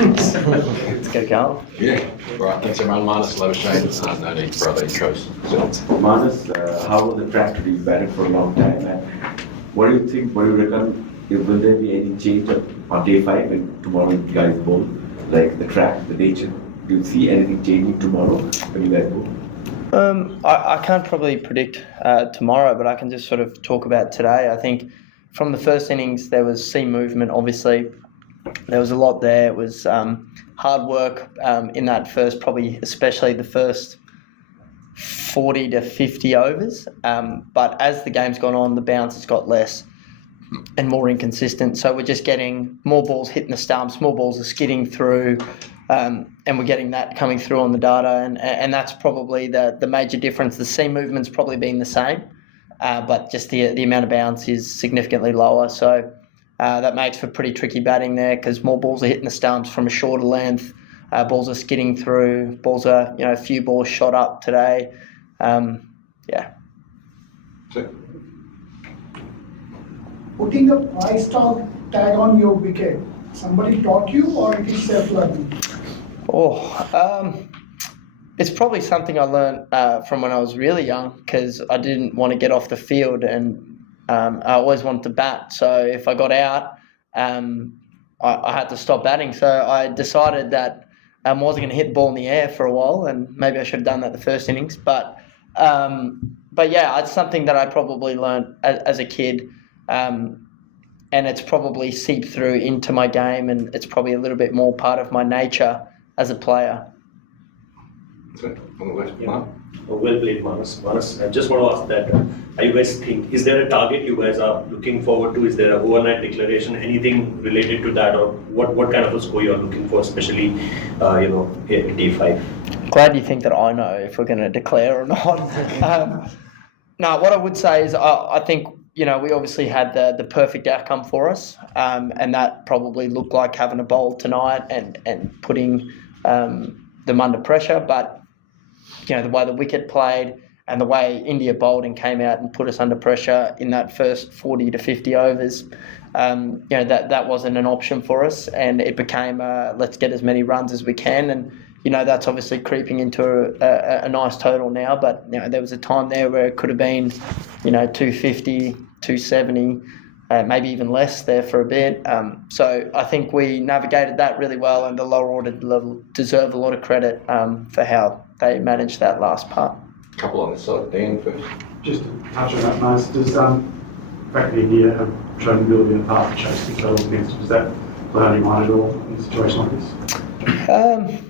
Let's get going. Yeah, right. Thanks everyone. Marnus Labuschagne. No need for other intros. Marnus, how was the track today? You batted for a long time, and what do you think? What do you reckon? Will there be any change on day 5 and tomorrow you guys bowl? Like the track, the nature. Do you see anything changing tomorrow when you guys bowl? I can't probably predict tomorrow, but I can just sort of talk about today. I think from the first innings there was seam movement. Obviously, there was a lot there. It was hard work in that first, probably especially the first 40 to 50 overs. But as the game's gone on, the bounce has got less and more inconsistent. So we're just getting more balls hitting the stumps, more balls are skidding through, and we're getting that coming through on the data. And that's probably the major difference. The seam movement's probably been the same, but just the amount of bounce is significantly lower. So that makes for pretty tricky batting there because more balls are hitting the stumps from a shorter length. Balls are skidding through. Balls are, a few balls shot up today. Putting a price tag on your wicket, somebody taught you or it is self-learning? It's probably something I learned from when I was really young because I didn't want to get off the field and I always wanted to bat. So if I got out, I had to stop batting. So I decided that I wasn't going to hit the ball in the air for a while, and maybe I should have done that the first innings. But yeah, it's something that I probably learned as a kid, and it's probably seeped through into my game, and it's probably a little bit more part of my nature as a player. On the left, Mark. Well played, Marnus. Marnus, I just want to ask that, are you guys is there a target you guys are looking forward to? Is there an overnight declaration, anything related to that, or what kind of a score you're looking for, especially, day 5? Glad you think that I know if we're going to declare or not. No, what I would say is I think, we obviously had the perfect outcome for us, and that probably looked like having a bowl tonight and putting them under pressure, but the way the wicket played and the way India bowled and came out and put us under pressure in that first 40 to 50 overs, that wasn't an option for us, and it became let's get as many runs as we can, and that's obviously creeping into a nice total now, but there was a time there where it could have been 250, 270, maybe even less there for a bit. So I think we navigated that really well, and the lower order deserve a lot of credit for how they managed that last part. Couple on this side. Dan first. Just to touch on that, Marnus, does the fact that India have shown ability in the past to chase the total against, does that play on your mind at all in a situation like this?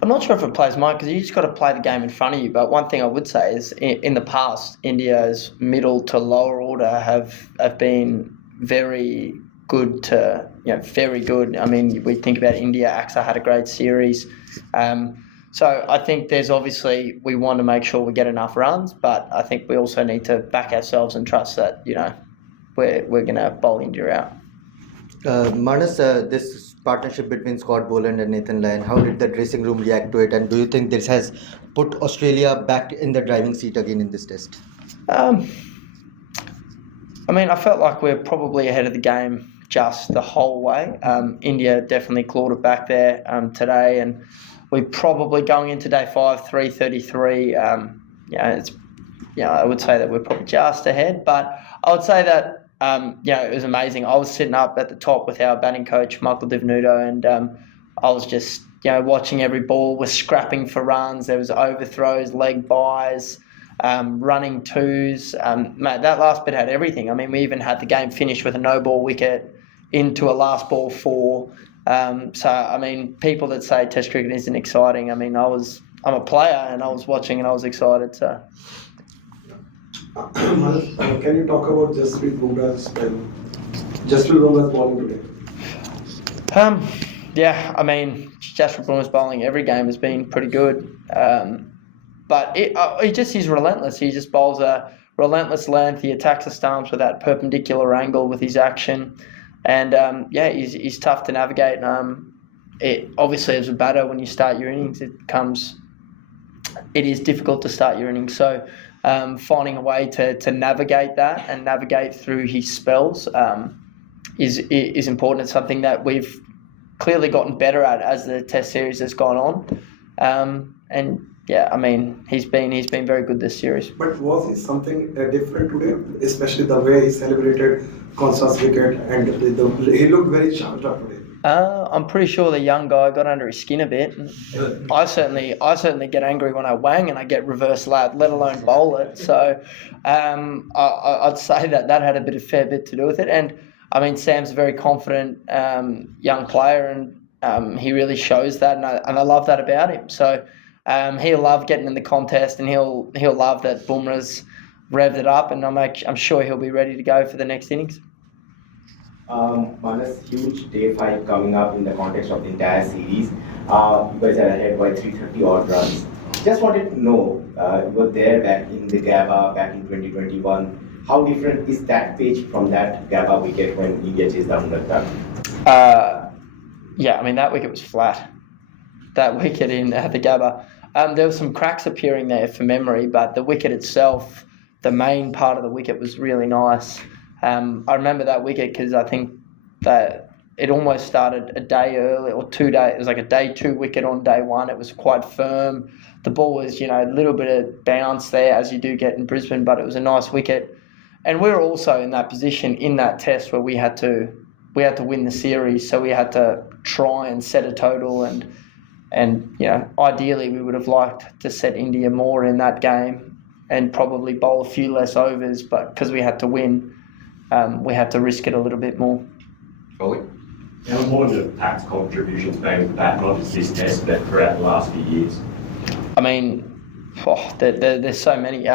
I'm not sure if it plays mine because you just got to play the game in front of you. But one thing I would say is in the past, India's middle to lower order have been very good to, very good. I mean, we think about India, AXA had a great series. So I think there's obviously, we want to make sure we get enough runs, but I think we also need to back ourselves and trust that, we're going to bowl India out. Marnus, this partnership between Scott Boland and Nathan Lyon, how did the dressing room react to it, and do you think this has put Australia back in the driving seat again in this test? I felt like we're probably ahead of the game just the whole way. India definitely clawed it back there today, and we're probably going into day 5, 333. I would say that we're probably just ahead, but I would say that it was amazing. I was sitting up at the top with our batting coach, Michael Divenuto, and I was just, watching every ball. We're scrapping for runs. There was overthrows, leg byes, running twos. Mate, that last bit had everything. We even had the game finished with a no-ball wicket into a last ball 4. People that say Test cricket isn't exciting, I'm a player and I was watching and I was excited. So. Can you talk about Jasprit Bumrah's spell? Jasprit Bumrah's bowling today. Jasprit Bumrah's bowling every game has been pretty good. But he's relentless. He just bowls a relentless length. He attacks the stumps with that perpendicular angle with his action. And he's tough to navigate. Obviously, as a batter, when you start your innings, it is difficult to start your innings. So finding a way to navigate that and navigate through his spells is important. It's something that we've clearly gotten better at as the Test series has gone on. And yeah, I mean, he's been very good this series. But was he something different today, especially the way he celebrated Konstas' wicket, and he looked very charged up today? I'm pretty sure the young guy got under his skin a bit. I certainly get angry when I wang and I get reverse lap, let alone bowl it. So I'd say that had a fair bit to do with it. And I mean, Sam's a very confident young player, and he really shows that, and I love that about him. So he'll love getting in the contest, and he'll love that Bumrah's revved it up, and I'm sure he'll be ready to go for the next innings. Marnus, huge day 5 coming up in the context of the entire series. You guys are ahead by 330 odd runs. Just wanted to know, you were there back in the Gabba back in 2021. How different is that pitch from that Gabba wicket when India chased down the gun? Yeah, I mean, that wicket was flat. That wicket in the Gabba. There were some cracks appearing there for memory, but the wicket itself, the main part of the wicket was really nice. I remember that wicket because I think that it almost started a day early or 2 days. It was like a day 2 wicket on day 1. It was quite firm. The ball was, a little bit of bounce there as you do get in Brisbane, but it was a nice wicket. And we were also in that position in that test where we had to win the series, so we had to try and set a total, and ideally we would have liked to set India more in that game and probably bowl a few less overs, but because we had to win, we had to risk it a little bit more. Ollie? How important have Pat's contributions been with that, not just this test, but throughout the last few years? I mean, there's so many.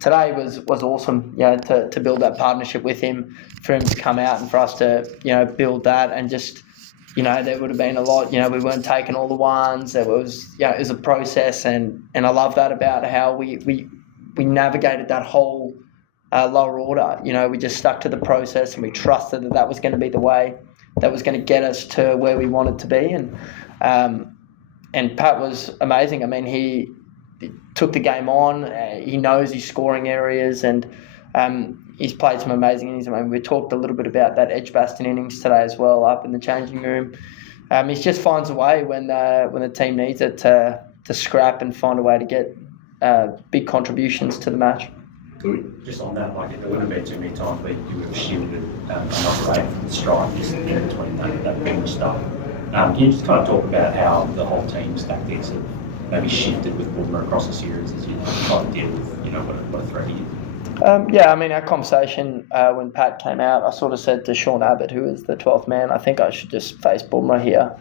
Today was awesome, to build that partnership with him, for him to come out and for us to, build that, and just, there would have been a lot, we weren't taking all the ones. It was a process, and I love that about how we navigated that whole lower order. We just stuck to the process, and we trusted that was going to be the way that was going to get us to where we wanted to be. And Pat was amazing. I mean, he took the game on. He knows his scoring areas, and he's played some amazing innings. I mean, we talked a little bit about that Edgbaston innings today as well, up in the changing room. He just finds a way when the team needs it to scrap and find a way to get big contributions to the match. Just on that, like, there wouldn't have been too many times where you would have shielded another rate from the strike just in between that Bumrah stuff. Can you just kind of talk about how the whole team's tactics have maybe shifted with Bumrah across the series as you try to deal with, what a threat he is? I mean, our conversation when Pat came out, I sort of said to Sean Abbott, who is the 12th man, I think I should just face Bumrah here.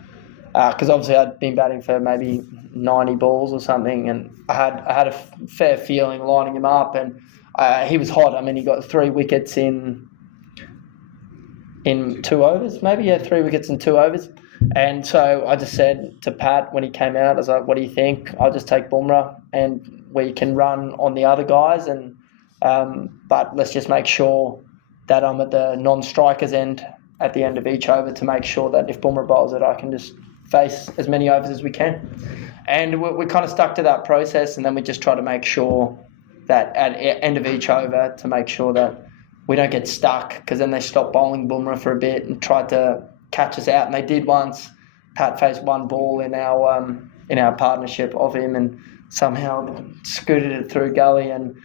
Because obviously I'd been batting for maybe 90 balls or something, and I had a fair feeling lining him up, and he was hot. I mean, he got 3 wickets in 2 overs, maybe. 3 wickets in 2 overs. And so I just said to Pat when he came out, I was like, what do you think? I'll just take Bumrah and we can run on the other guys, and but let's just make sure that I'm at the non-strikers end at the end of each over to make sure that if Bumrah bowls it, I can just face as many overs as we can. And we kind of stuck to that process, and then we just try to make sure that at end of each over to make sure that we don't get stuck, because then they stopped bowling Bumrah for a bit and tried to catch us out, and they did once. Pat faced 1 ball in our partnership of him and somehow scooted it through gully, and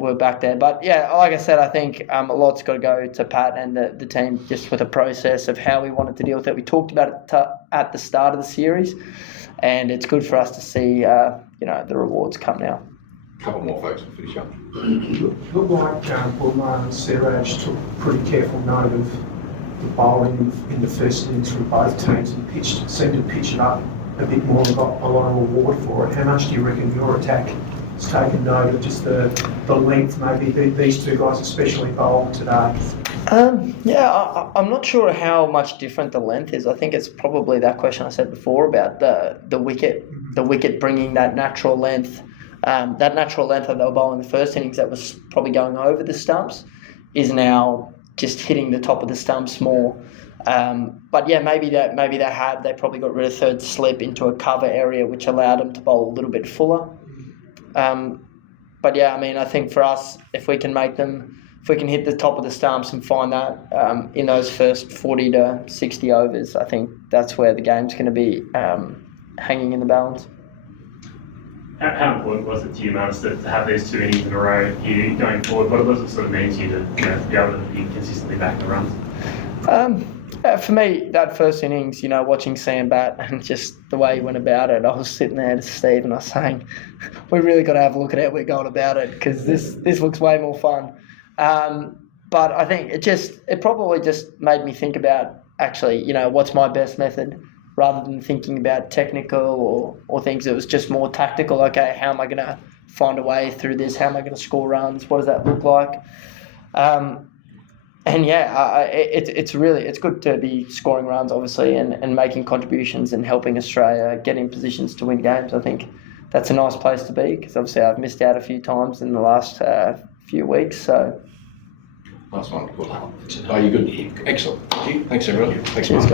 we're back there. But yeah, like I said, I think a lot's got to go to Pat and the team just with a process of how we wanted to deal with it. We talked about it at the start of the series, and it's good for us to see the rewards come now. A couple more folks to finish up. Looked like Bumrah and Siraj took pretty careful note of the bowling in the first innings from both teams and seemed to pitch it up a bit more and got a lot of reward for it. How much do you reckon your attack has taken note of just the length maybe these 2 guys especially bowled today? I'm not sure how much different the length is. I think it's probably that question I said before about the wicket bringing that natural length. That natural length that they were bowling in the first innings that was probably going over the stumps is now just hitting the top of the stumps more. But yeah, maybe they probably got rid of third slip into a cover area, which allowed them to bowl a little bit fuller. But yeah, I mean, I think for us, if we can make them if we can hit the top of the stumps and find that in those first 40 to 60 overs, I think that's where the game's going to be hanging in the balance. How important was it to you, Marnus, to have these 2 innings in a row here going forward? What does it sort of mean to you to be able to be consistently back the runs? For me, that first innings, watching Sam bat and just the way he went about it, I was sitting there to Steve and I was saying, we really got to have a look at how we're going about it because this looks way more fun. But I think it probably just made me think about actually, what's my best method rather than thinking about technical or things. It was just more tactical. Okay, how am I going to find a way through this? How am I going to score runs? What does that look like? And yeah, it's good to be scoring runs, obviously, and making contributions and helping Australia get in positions to win games. I think that's a nice place to be because obviously I've missed out a few times in the last few weeks. So Nice one. Cool. Oh, you good? Excellent. Thank you. Thanks, everyone. Thanks, Mark.